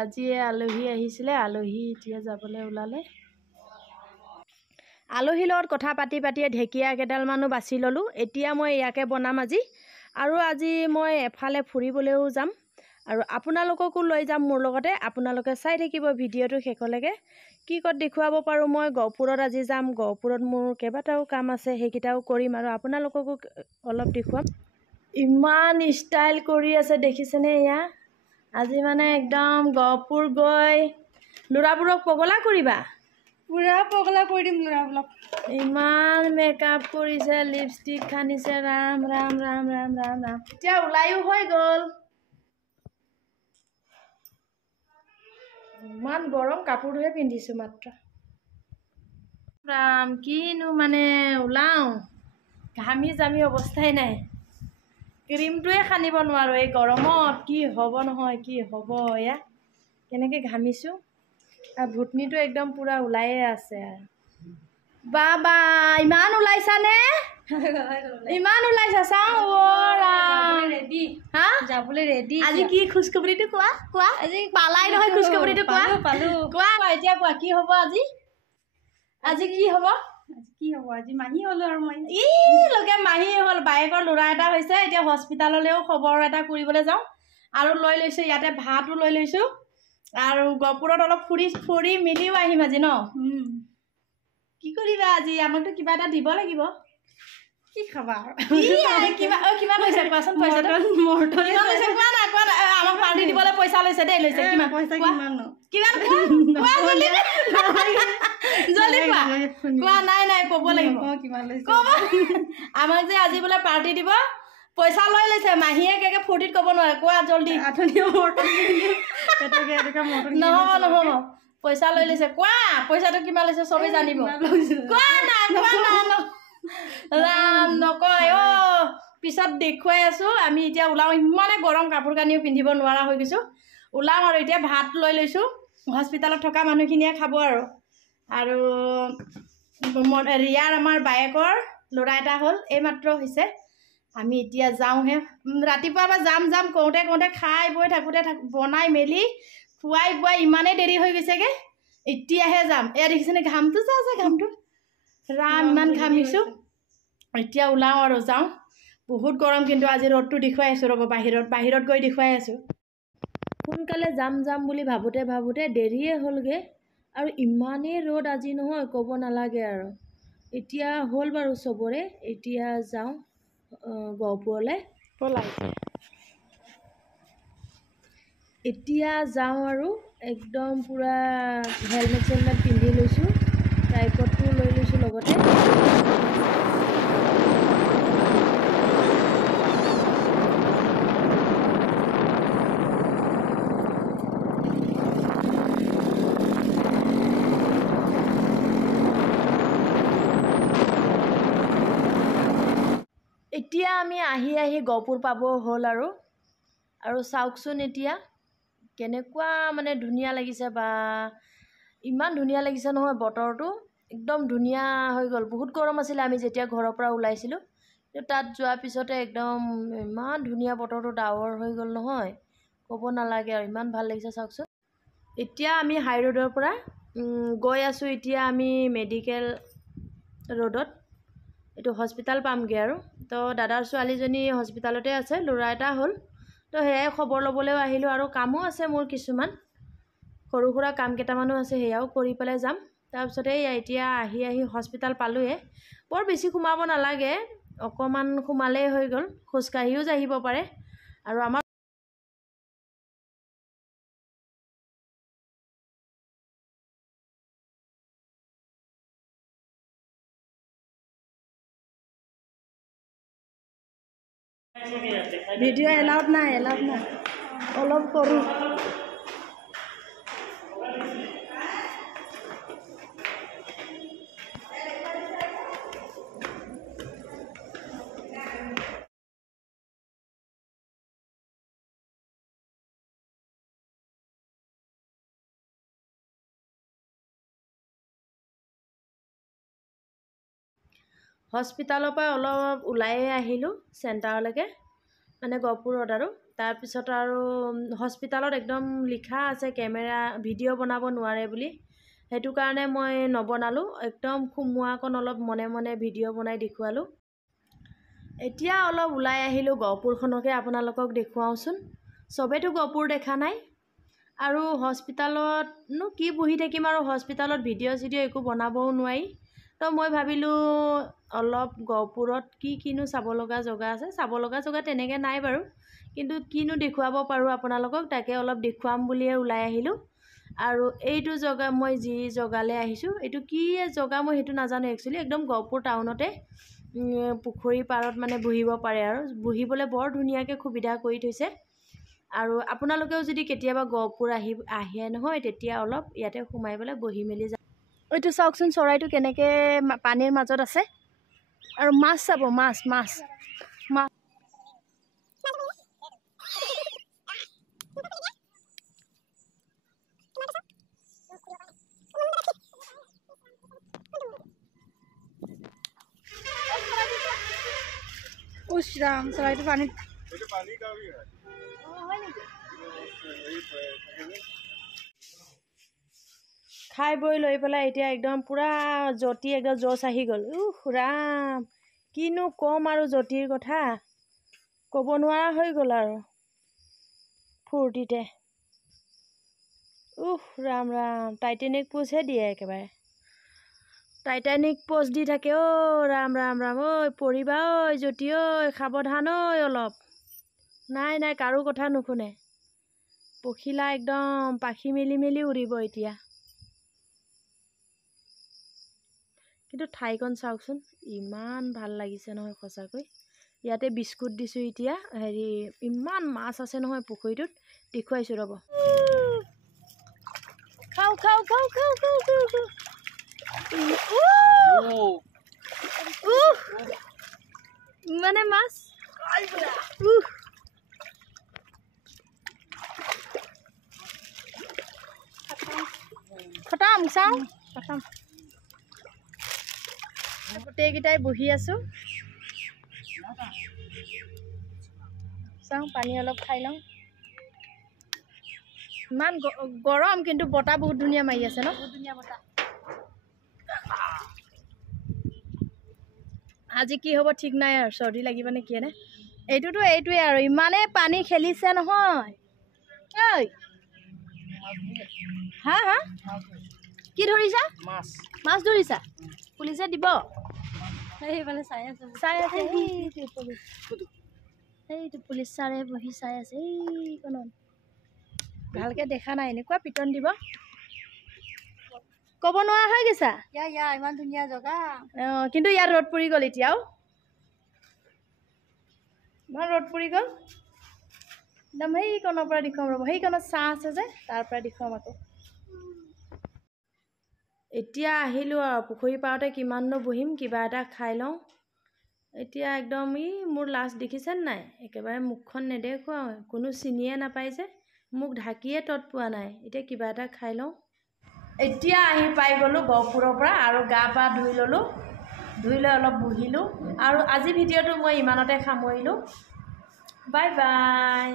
আজি আলহী আহিছিলে, আলহী এতিয়া যাবলৈ ওলালে। আলহীৰ লগত কথা পাতি পাতিয়ে ঢেকীয়া কেইডালমানো বাছি ল'লোঁ। এতিয়া মই ইয়াকে বনাম আজি। আৰু আজি মই এফালে ফুৰিবলৈও যাম আৰু আপোনালোককো লৈ যাম মোৰ লগতে। আপোনালোকে চাই থাকিব ভিডিঅ'টো শেষলৈকে। কি ক'ত দেখুৱাব পাৰোঁ মই। গহপুৰত আজি যাম। গহপুৰত মোৰ কেইবাটাও কাম আছে, সেইকেইটাও কৰিম আৰু আপোনালোককো অলপ দেখুৱাম। ইমান ষ্টাইল কৰি আছে দেখিছেনে এয়া। আজি মানে একদম গহপুৰ গৈ ল'ৰাবোৰক পগলা কৰিবা। পুৰা পগলা কৰি দিম ল'ৰাবোৰক। ইমান মেকআপ কৰিছে, লিপষ্টিক সানিছে, ৰাম ৰাম ৰাম ৰাম ৰাম ৰাম। এতিয়া ওলাইও হৈ গ'ল। ইমান গৰম, কাপোৰটোহে পিন্ধিছোঁ মাত্ৰ। ৰাম কিনো মানে ওলাওঁ, ঘামি জামি অৱস্থাই নাই। ক্ৰীমটোৱে সানিব নোৱাৰোঁ এই গৰমত। কি হ'ব নহয়, কি হ'ব এয়া। কেনেকৈ ঘামিছোঁ আৰু ভুটনিটো একদম পূৰা ওলায়ে আছে। বা বা ইমান ওলাইছানে? ইমান ওলাইছা চাওঁ। ৰেডি হা যাবলৈ ৰেডি। আজি কি খুচখবৰিটো কোৱা কোৱা। আজি পালাই নহয় খুচখবৰিটো কোৱা। পালো কোৱা এতিয়া কোৱা কি হ'ব আজি। আজি কি হ'ব? কি হ'ব আজি মাহী হ'লো আৰু মই। লোকে মাহী হ'ল। বায়েকৰ ল'ৰা এটা হৈছে। এতিয়া হস্পিটাললৈও খবৰ এটা কৰিবলৈ যাওঁ আৰু লৈ লৈছোঁ ইয়াতে ভাতো লৈ লৈছোঁ আৰু গহপুৰত অলপ ফুৰি মেলিও আহিম আজি ন। কি কৰিবা আজি, আমাকতো কিবা এটা দিব লাগিব। কি খাবা কিমান লৈছে কোৱাচোন পইচাটো। কিমান লৈছে কোৱা না কোৱা না। আমাক পাৰ্টি দিবলৈ পইচা লৈছে দেই। লৈছে কিমান পইচা কিমান কিমান কোৱা জলদি কোৱা কোৱা। নাই নাই ক'ব লাগিব কিমান লৈছে ক'ব। আমাক যে আজি বোলে পাৰ্টি দিব, পইচা লৈ লৈছে। মাহীয়ে কেকে ফূৰ্তিত ক'ব নোৱাৰে। কোৱা জলদি। নহ'ব নহ'ব, পইচা লৈ লৈছে। কোৱা পইচাটো কিমান লৈছে, চবেই জানিব। কোৱা না কোৱা না। ৰাম নকয় অ'। পিছত দেখুৱাই আছোঁ। আমি এতিয়া ওলাওঁ। ইমানে গৰম, কাপোৰ কানিও পিন্ধিব নোৱাৰা হৈ গৈছোঁ। ওলাওঁ আৰু এতিয়া ভাত লৈ লৈছোঁ। হস্পিটালত থকা মানুহখিনিয়ে খাব আৰু ৰিয়াৰ আমাৰ বায়েকৰ ল'ৰা এটা হ'ল, এইমাত্ৰ হৈছে। আমি এতিয়া যাওঁহে। ৰাতিপুৱাৰ পৰা যাম কৰোঁতে কৰোঁতে খাই বৈ থাকোঁতে বনাই মেলি খুৱাই বোৱাই ইমানেই দেৰি হৈ গৈছেগৈ। এতিয়াহে যাম। এয়া দেখিছেনে ঘামটো চাইছে ঘামটো। ৰাম ইমান ঘামিছোঁ। এতিয়া ওলাওঁ আৰু যাওঁ। বহুত গৰম কিন্তু আজি ৰ'দটো দেখুৱাই আছোঁ। ৰ'ব বাহিৰত গৈ দেখুৱাই আছোঁ। সোনকালে যাম বুলি ভাবোঁতে দেৰিয়ে হ'লগৈ আৰু ইমানেই ৰ'দ আজি নহয় ক'ব নালাগে আৰু। এতিয়া হ'ল বাৰু চবৰে। এতিয়া যাওঁ গহপুৰলৈ। এতিয়া যাওঁ আৰু একদম পূৰা হেলমেট চেলমেট পিন্ধি লৈছোঁ, ট্ৰাইপডটো লৈ লৈছোঁ লগতে। এতিয়া আমি আহি গহপুৰ পাব হ'ল আৰু চাওকচোন এতিয়া কেনেকুৱা মানে ধুনীয়া লাগিছে। বা ইমান ধুনীয়া লাগিছে নহয়, বতৰটো একদম ধুনীয়া হৈ গ'ল। বহুত গৰম আছিলে আমি যেতিয়া ঘৰৰ পৰা ওলাইছিলোঁ, কিন্তু তাত যোৱাৰ পিছতে একদম ইমান ধুনীয়া বতৰটো ডাৱৰ হৈ গ'ল নহয়, ক'ব নালাগে আৰু ইমান ভাল লাগিছে চাওকচোন। এতিয়া আমি হাই ৰোডৰ পৰা গৈ আছোঁ। এতিয়া আমি মেডিকেল ৰোডত এইটো হস্পিটাল পামগৈ আৰু। তো দাদাৰ ছোৱালীজনী হস্পিটালতে আছে, ল'ৰা এটা হ'ল। তো সেয়াই খবৰ ল'বলৈও আহিলোঁ আৰু কামো আছে মোৰ কিছুমান সৰু সুৰা কাম কেইটামানো আছে, সেয়াও কৰি পেলাই যাম। তাৰপিছতে এতিয়া আহি হস্পিটাল পালোঁহে। বৰ বেছি সোমাব নালাগে, অকণমান সোমালেই হৈ গ'ল। খোজকাঢ়িও আহিব পাৰে আৰু আমাৰ ভিডিঅ' এলাউড নাই অলপ কৰোঁ। হস্পিটালৰ পৰা অলপ ওলাইয়ে আহিলোঁ চেণ্টাৰলৈকে, মানে গহপুৰত আৰু। তাৰপিছত আৰু হস্পিটালত একদম লিখা আছে কেমেৰা ভিডিঅ' বনাব নোৱাৰে বুলি, সেইটো কাৰণে মই নবনালোঁ। একদম সোমোৱাকণ অলপ মনে মনে ভিডিঅ' বনাই দেখুৱালোঁ। এতিয়া অলপ ওলাই আহিলোঁ, গহপুৰখনকে আপোনালোকক দেখুৱাওঁচোন। চবেতো গহপুৰ দেখা নাই, আৰু হস্পিটালতনো কি বহি থাকিম, আৰু হস্পিটালত ভিডিঅ' চিডিঅ' একো বনাবও নোৱাৰি। তো মই ভাবিলোঁ অলপ গহপুৰত কিনো চাব লগা জেগা আছে। চাব লগা জেগা তেনেকৈ নাই বাৰু, কিন্তু কিনো দেখুৱাব পাৰোঁ আপোনালোকক তাকে অলপ দেখুৱাম বুলিয়ে ওলাই আহিলোঁ। আৰু এইটো জেগা মই যি জেগালৈ আহিছোঁ, এইটো কি জেগা মই সেইটো নাজানো একচুৱেলি। একদম গহপুৰ টাউনতে পুখুৰী পাৰত মানে বহিব পাৰে, আৰু বহিবলৈ বৰ ধুনীয়াকৈ সুবিধা কৰি থৈছে। আৰু আপোনালোকেও যদি কেতিয়াবা গহপুৰ আহে নহয়, তেতিয়া অলপ ইয়াতে সোমাই পেলাই বহি মেলি যায়। এইটো চাওকচোন চৰাইটো কেনেকৈ পানীৰ মাজত আছে, আৰু মাছ চাব, মাছ মাছ মাছ উশ্ৰাম চৰাইটো পানীত খাই বৈ লৈ পেলাই এতিয়া একদম পূৰা জ্যোতি একদম জোচ আহি গ'ল। ৰাম, কিনো ক'ম আৰু জ্যোতিৰ কথা, ক'ব নোৱাৰা হৈ গ'ল আৰু ফূৰ্তিতে। ৰাম ৰাম, টাইটেনিক পোজহে দিয়ে একেবাৰে, টাইটানিক পোজ দি থাকে। ৰাম ৰাম ৰাম, ঐ পৰিবা ঐ জ্যোতি ঐ, সাৱধান ঐ অলপ। নাই নাই, কাৰো কথা নুশুনে, পখিলা একদম পাখি মেলি মেলি উৰিব এতিয়া। কিন্তু ঠাইকণ চাওকচোন, ইমান ভাল লাগিছে নহয় সঁচাকৈ। ইয়াতে বিস্কুট দিছোঁ এতিয়া। ইমান মাছ আছে নহয় পুখুৰীটোত, দেখুৱাইছোঁ ৰ'ব। খাওঁ খাওঁ খাওঁ খাওঁ খাওঁ খাওঁ খাওঁ। মানে মাছ খতম, চাওঁ খতম। গোটেইকেইটাই বহি আছোঁ, চাওঁ পানী অলপ খাই লওঁ। ইমান গৰম, কিন্তু বতাহ বহুত ধুনীয়া মাৰি আছে ন, বহুত ধুনীয়া বতাহ। আজি কি হ'ব ঠিক নাই আৰু, চৰ্দি লাগিব নে কি নে। এইটোৱে আৰু, ইমানেই পানী খেলিছে নহয়। ঐ হা হা, কি ধৰিছা? মাছ। মাছ ধৰিছা? পুলিচে দিব? সেইফালে চাই আছে। সেইটো পুলিচ ছাৰে বহি চাই আছে এইকণত, ভালকৈ দেখা নাই, এনেকুৱা পিটন দিব ক'ব নোৱাৰা হৈ গৈছা। ইমান ধুনীয়া জেগা। কিন্তু ইয়াত ৰ'দ পৰি গ'ল এতিয়াও, ইমান ৰ'দ পৰি গ'ল। একদম সেইকণৰ পৰা দেখুৱাম ৰ'ব, সেইকণত ছাঁ আছে যে, তাৰ পৰা দেখুৱাম আকৌ। এতিয়া আহিলোঁ আৰু পুখুৰী পাৰতে কিমাননো বহিম, কিবা এটা খাই লওঁ। এতিয়া একদম মোৰ লাজ দেখিছেনে নাই, একেবাৰে মুখখন নেদেখুৱাওঁ, কোনো চিনিয়ে নাপায় যে, মোক ঢাকিয়ে তত পোৱা নাই। এতিয়া কিবা এটা খাই লওঁ। এতিয়া আহি পাই গ'লোঁ গহপুৰৰ পৰা, আৰু গা পা ধুই ল'লোঁ, ধুই লৈ অলপ বহিলোঁ। আৰু আজি ভিডিঅ'টো মই ইমানতে সামৰিলোঁ। Bye bye.